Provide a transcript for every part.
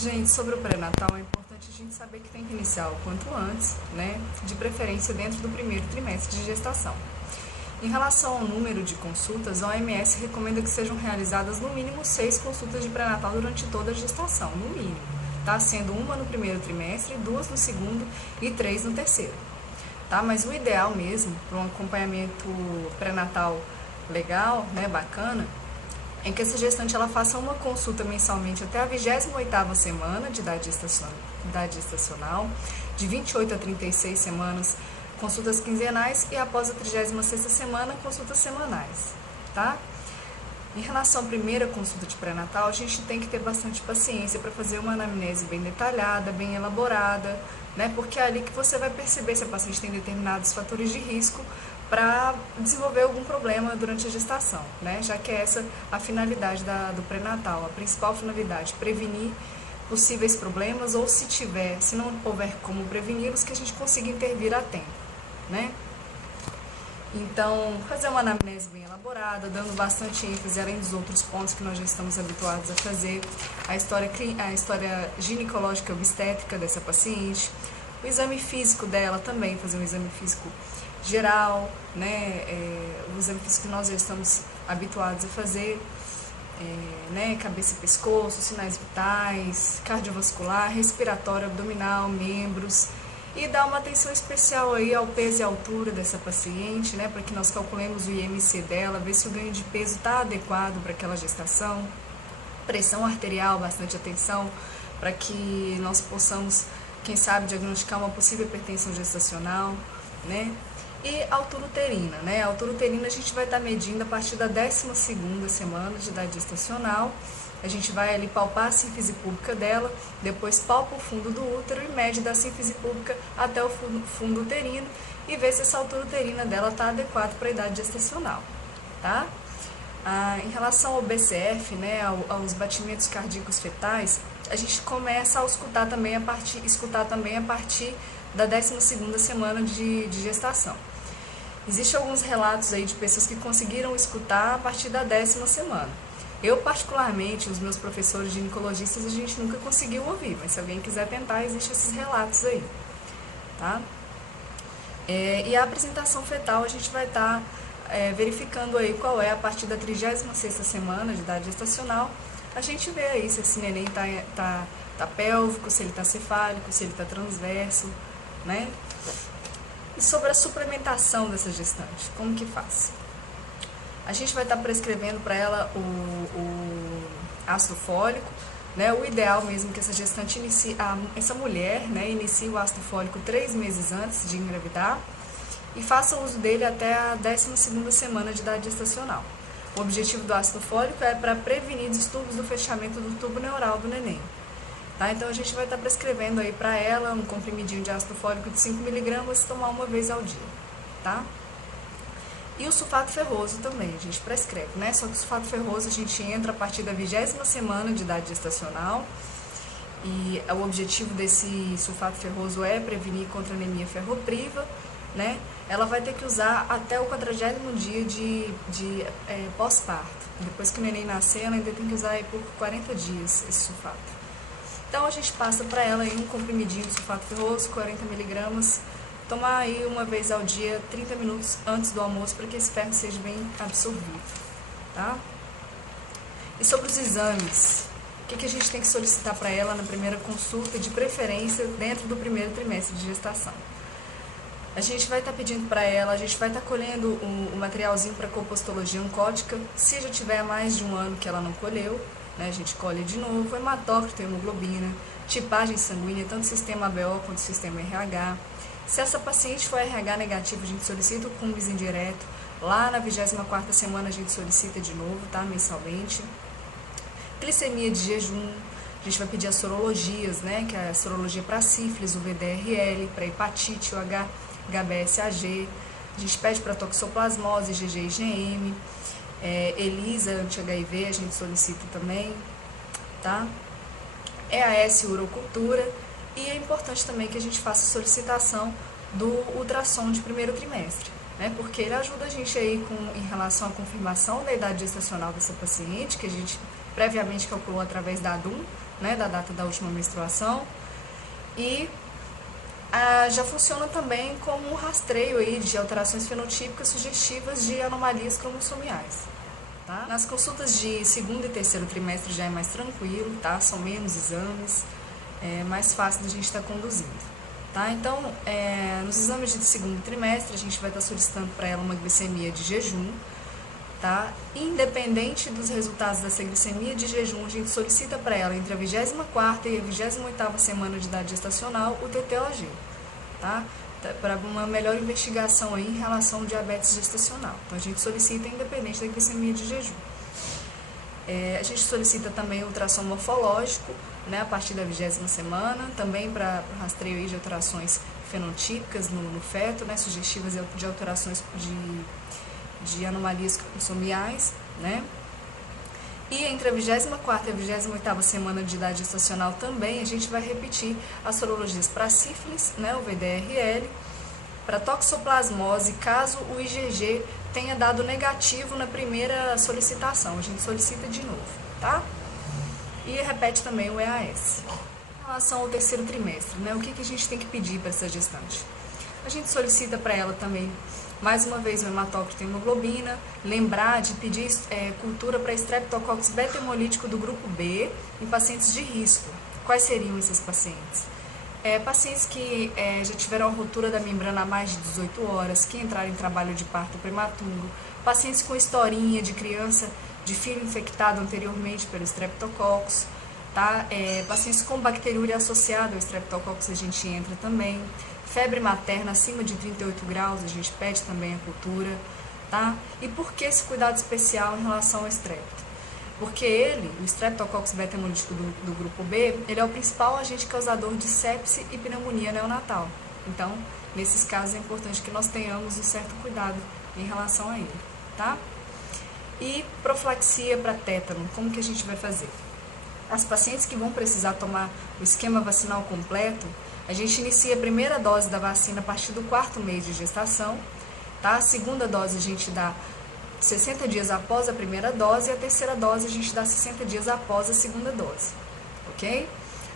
Gente, sobre o pré-natal é importante a gente saber que tem que iniciar o quanto antes, né? De preferência dentro do primeiro trimestre de gestação. Em relação ao número de consultas, a OMS recomenda que sejam realizadas no mínimo 6 consultas de pré-natal durante toda a gestação, no mínimo. Tá? Sendo uma no primeiro trimestre, 2 no segundo e 3 no terceiro. Tá? Mas o ideal mesmo, para um acompanhamento pré-natal legal, né, bacana, é que essa gestante ela faça uma consulta mensalmente até a 28ª semana de idade gestacional, de 28 a 36 semanas, consultas quinzenais e após a 36ª semana, consultas semanais, tá? Em relação à primeira consulta de pré-natal, a gente tem que ter bastante paciência para fazer uma anamnese bem detalhada, bem elaborada, né? Porque é ali que você vai perceber se a paciente tem determinados fatores de risco para desenvolver algum problema durante a gestação, né? Já que é essa a finalidade do pré-natal, a principal finalidade, prevenir possíveis problemas ou se não houver como preveni-los, que a gente consiga intervir a tempo, né? Então, fazer uma anamnese bem elaborada, dando bastante ênfase, além dos outros pontos que nós já estamos habituados a fazer, a história ginecológica e obstétrica dessa paciente, o exame físico dela também, fazer um exame físico geral, né, o exame físico que nós já estamos habituados a fazer, né, cabeça e pescoço, sinais vitais, cardiovascular, respiratório, abdominal, membros, e dar uma atenção especial aí ao peso e altura dessa paciente, né, para que nós calculemos o IMC dela, ver se o ganho de peso está adequado para aquela gestação, pressão arterial, bastante atenção, para que nós possamos, quem sabe, diagnosticar uma possível hipertensão gestacional, né, e altura uterina, né? A altura uterina a gente vai estar medindo a partir da 12ª semana de idade gestacional. A gente vai ali palpar a sínfise púbica dela, depois palpa o fundo do útero e mede da sínfise púbica até o fundo uterino e vê se essa altura uterina dela está adequada para a idade gestacional, tá? Em relação ao BCF, né, aos batimentos cardíacos fetais, a gente começa a escutar também a partir da 12ª semana de gestação. Existem alguns relatos aí de pessoas que conseguiram escutar a partir da 10ª semana. Eu, particularmente, os meus professores ginecologistas, a gente nunca conseguiu ouvir, mas se alguém quiser tentar, existem esses relatos aí, tá? E a apresentação fetal, a gente vai estar verificando aí qual é a partir da 36ª semana de idade gestacional. A gente vê aí se esse neném tá pélvico, se ele tá cefálico, se ele tá transverso, né? E sobre a suplementação dessa gestante, como que faz? A gente vai estar prescrevendo para ela o ácido fólico, né? O ideal mesmo que essa gestante essa mulher, né, inicie o ácido fólico 3 meses antes de engravidar e faça uso dele até a 12ª semana de idade gestacional. O objetivo do ácido fólico é para prevenir distúrbios do fechamento do tubo neural do neném. Tá? Então a gente vai estar prescrevendo aí para ela um comprimidinho de ácido fólico de 5 mg, tomar uma vez ao dia, tá? E o sulfato ferroso também, a gente prescreve, né? Só que o sulfato ferroso a gente entra a partir da 20ª semana de idade gestacional e o objetivo desse sulfato ferroso é prevenir contra anemia ferropriva, né? Ela vai ter que usar até o 40º dia de pós-parto. Depois que o neném nascer, ela ainda tem que usar aí por 40 dias esse sulfato. Então a gente passa para ela aí um comprimidinho de sulfato ferroso, 40 mg, tomar aí uma vez ao dia, 30 minutos antes do almoço, para que esse ferro seja bem absorvido, tá? E sobre os exames, o que a gente tem que solicitar para ela na primeira consulta, de preferência dentro do primeiro trimestre de gestação? A gente vai estar pedindo para ela, a gente vai estar colhendo o materialzinho para compostologia oncótica, se já tiver mais de um ano que ela não colheu, né, a gente colhe de novo, hematócrito, hemoglobina, tipagem sanguínea, tanto sistema ABO quanto sistema RH. Se essa paciente for RH negativo, a gente solicita o cumbis indireto. Lá na 24ª semana a gente solicita de novo, tá, mensalmente. Glicemia de jejum, a gente vai pedir as sorologias, né, que é a sorologia para sífilis, o VDRL, para hepatite, o HBsAg. A gente pede para toxoplasmose, IgG e IgM. ELISA, anti-HIV, a gente solicita também, tá? EAS, urocultura, e é importante também que a gente faça a solicitação do ultrassom de primeiro trimestre, né? Porque ele ajuda a gente aí em relação à confirmação da idade gestacional dessa paciente, que a gente previamente calculou através da ADUM, né, da data da última menstruação. E já funciona também como um rastreio aí de alterações fenotípicas sugestivas de anomalias cromossomiais. Tá? Nas consultas de segundo e terceiro trimestre já é mais tranquilo, tá? São menos exames, é mais fácil da gente estar conduzindo. Tá? Então, nos exames de segundo trimestre, a gente vai estar solicitando para ela uma glicemia de jejum. Tá? Independente dos resultados dessa glicemia de jejum, a gente solicita para ela entre a 24ª e a 28ª semana de idade gestacional o TTOG, tá? Para uma melhor investigação aí em relação ao diabetes gestacional. Então a gente solicita independente da glicemia de jejum. A gente solicita também o ultrassom morfológico, né, a partir da 20ª semana, também para rastreio aí de alterações fenotípicas no feto, né, sugestivas de alterações de anomalias cromossomiais, né? E entre a 24ª e a 28ª semana de idade gestacional também a gente vai repetir as sorologias para sífilis, né, o VDRL, para toxoplasmose, caso o IgG tenha dado negativo na primeira solicitação, a gente solicita de novo, tá? E repete também o EAS. Em relação ao terceiro trimestre, né, o que a gente tem que pedir para essa gestante? A gente solicita para ela também, mais uma vez, o hematócrito e hemoglobina, lembrar de pedir cultura para Streptococcus beta-hemolítico do grupo B em pacientes de risco. Quais seriam esses pacientes? Pacientes que já tiveram a ruptura da membrana há mais de 18 horas, que entraram em trabalho de parto prematuro, pacientes com historinha de criança, de filho infectado anteriormente pelo Streptococcus, tá? Pacientes com bacteriúria associada ao Streptococcus a gente entra também. Febre materna acima de 38 graus, a gente pede também a cultura, tá? E por que esse cuidado especial em relação ao estrepto? Porque o Streptococcus beta-hemolítico do grupo B, ele é o principal agente causador de sepse e pneumonia neonatal. Então, nesses casos é importante que nós tenhamos um certo cuidado em relação a ele, tá? E profilaxia para tétano, como que a gente vai fazer? As pacientes que vão precisar tomar o esquema vacinal completo, a gente inicia a primeira dose da vacina a partir do 4º mês de gestação, tá? A segunda dose a gente dá 60 dias após a primeira dose e a terceira dose a gente dá 60 dias após a segunda dose, ok?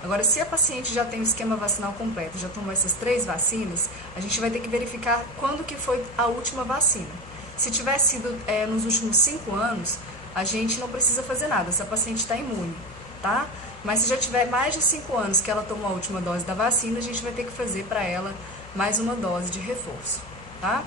Agora, se a paciente já tem o esquema vacinal completo, já tomou essas 3 vacinas, a gente vai ter que verificar quando que foi a última vacina. Se tiver sido nos últimos 5 anos, a gente não precisa fazer nada, essa paciente está imune, tá? Mas se já tiver mais de 5 anos que ela tomou a última dose da vacina, a gente vai ter que fazer para ela mais uma dose de reforço, tá?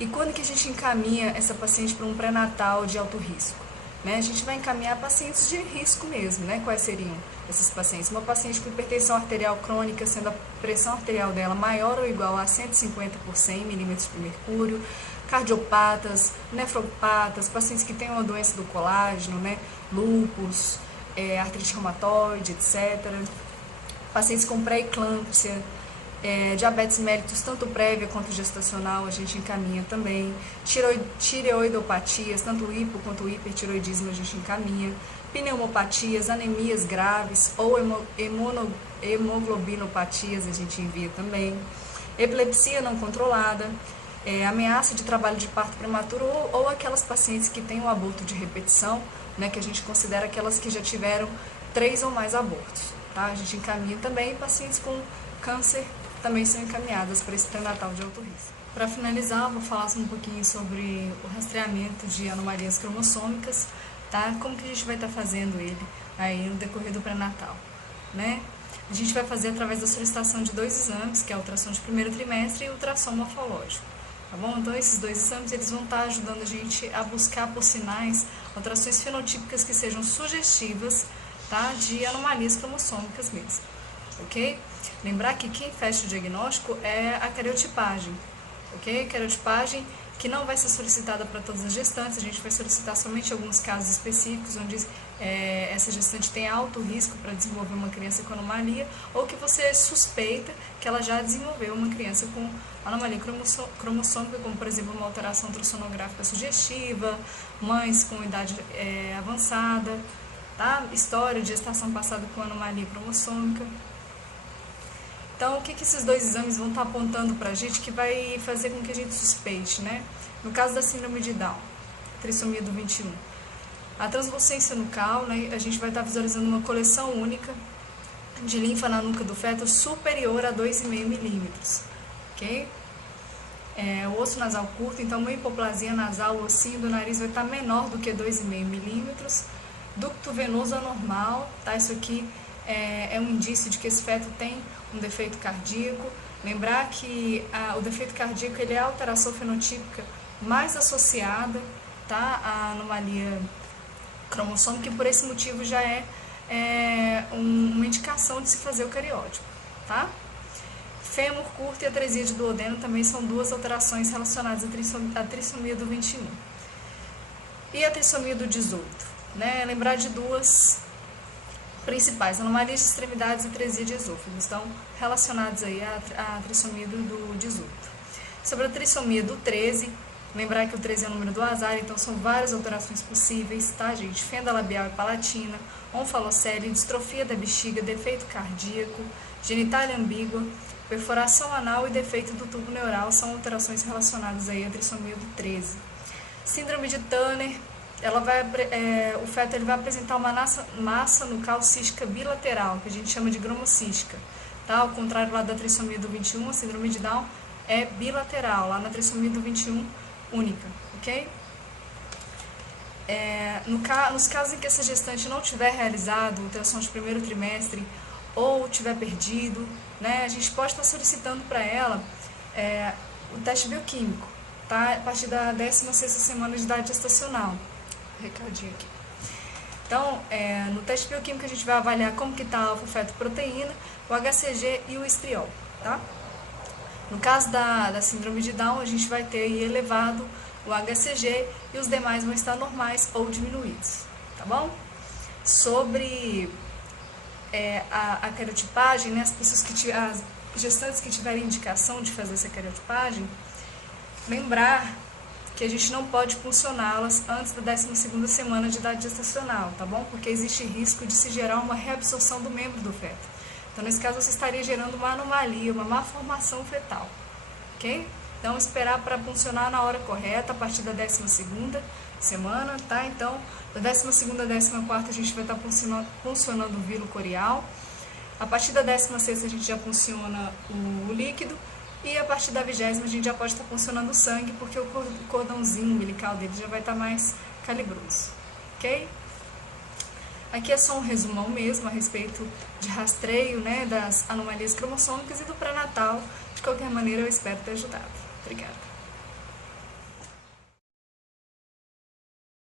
E quando que a gente encaminha essa paciente para um pré-natal de alto risco? Né? A gente vai encaminhar pacientes de risco mesmo, né? Quais seriam esses pacientes? Uma paciente com hipertensão arterial crônica, sendo a pressão arterial dela maior ou igual a 150 por 100 milímetros por mercúrio, cardiopatas, nefropatas, pacientes que têm uma doença do colágeno, né? Lúpus, artrite reumatoide, etc. Pacientes com pré-eclâmpsia, diabetes mellitus, tanto prévia quanto gestacional, a gente encaminha também. Tireoidopatias, tanto hipo quanto hipertiroidismo, a gente encaminha. Pneumopatias, anemias graves ou hemoglobinopatias, a gente envia também. Epilepsia não controlada, ameaça de trabalho de parto prematuro ou aquelas pacientes que têm um aborto de repetição, né, que a gente considera aquelas que já tiveram 3 ou mais abortos, tá? A gente encaminha também pacientes com câncer, também são encaminhadas para esse pré-natal de alto risco. Para finalizar, eu vou falar um pouquinho sobre o rastreamento de anomalias cromossômicas, tá? Como que a gente vai estar fazendo ele aí no decorrer do pré-natal, né? A gente vai fazer através da solicitação de 2 exames, que é a ultrassom de primeiro trimestre e o ultrassom morfológico. Tá bom? Então, esses 2 exames eles vão estar ajudando a gente a buscar por sinais, alterações fenotípicas que sejam sugestivas, tá? De anomalias cromossômicas mesmo, ok? Lembrar que quem fecha o diagnóstico é a cariotipagem, ok? Cariotipagem que não vai ser solicitada para todas as gestantes, a gente vai solicitar somente alguns casos específicos, onde essa gestante tem alto risco para desenvolver uma criança com anomalia, ou que você suspeita que ela já desenvolveu uma criança com anomalia cromossômica, como por exemplo uma alteração ultrassonográfica sugestiva, mães com idade avançada, tá? História de gestação passada com anomalia cromossômica. Então, o que esses 2 exames vão estar apontando para a gente que vai fazer com que a gente suspeite, né? No caso da síndrome de Down, trissomia do 21, A translucência nucal, né, a gente vai estar visualizando uma coleção única de linfa na nuca do feto superior a 2,5 milímetros, ok? O osso nasal curto, então uma hipoplasia nasal, o ossinho do nariz vai estar menor do que 2,5 milímetros. Ducto venoso anormal, tá? Isso aqui é um indício de que esse feto tem um defeito cardíaco. Lembrar que o defeito cardíaco ele é a alteração fenotípica mais associada, tá, à anomalia cromossômica, e por esse motivo já é uma indicação de se fazer o cariótipo, tá? Fêmur curto e atresia de duodeno também são duas alterações relacionadas à trissomia do 21. E a trissomia do 18, né? Lembrar de duas principais, anomalias de extremidades e atresia de esôfago, estão relacionadas aí à trissomia do 18. Sobre a trissomia do 13, lembrar que o 13 é o número do azar, então são várias alterações possíveis, tá, gente? Fenda labial e palatina, onfalocele, distrofia da bexiga, defeito cardíaco, genitália ambígua, perfuração anal e defeito do tubo neural são alterações relacionadas aí à trissomia do 13. Síndrome de Turner, o feto ele vai apresentar uma massa nucal cística bilateral, que a gente chama de gromocística, tá? Ao contrário lá da trissomia do 21, a síndrome de Down é bilateral, lá na trissomia do 21, única, ok? Nos casos em que essa gestante não tiver realizado ultrassom de primeiro trimestre ou tiver perdido, né, a gente pode estar solicitando para ela o teste bioquímico, tá? A partir da 16ª semana de idade gestacional. Recadinho aqui. Então, no teste bioquímico a gente vai avaliar como que está a alfa-fetoproteína, o HCG e o estriol, tá? No caso da síndrome de Down, a gente vai ter aí elevado o HCG e os demais vão estar normais ou diminuídos, tá bom? Sobre a cariotipagem, né, as gestantes que tiverem indicação de fazer essa cariotipagem, lembrar que a gente não pode puncioná-las antes da 12ª semana de idade gestacional, tá bom? Porque existe risco de se gerar uma reabsorção do membro do feto. Então, nesse caso, você estaria gerando uma anomalia, uma malformação fetal, ok? Então, esperar para puncionar na hora correta, a partir da 12ª semana, tá? Então, da 12ª à 14ª, a gente vai estar puncionando o vilo corial. A partir da 16ª, a gente já punciona o líquido. E a partir da 20ª, a gente já pode estar funcionando o sangue, porque o cordãozinho umbilical dele já vai estar mais calibroso, ok? Aqui é só um resumão mesmo a respeito de rastreio, né, das anomalias cromossômicas e do pré-natal. De qualquer maneira, eu espero ter ajudado. Obrigada.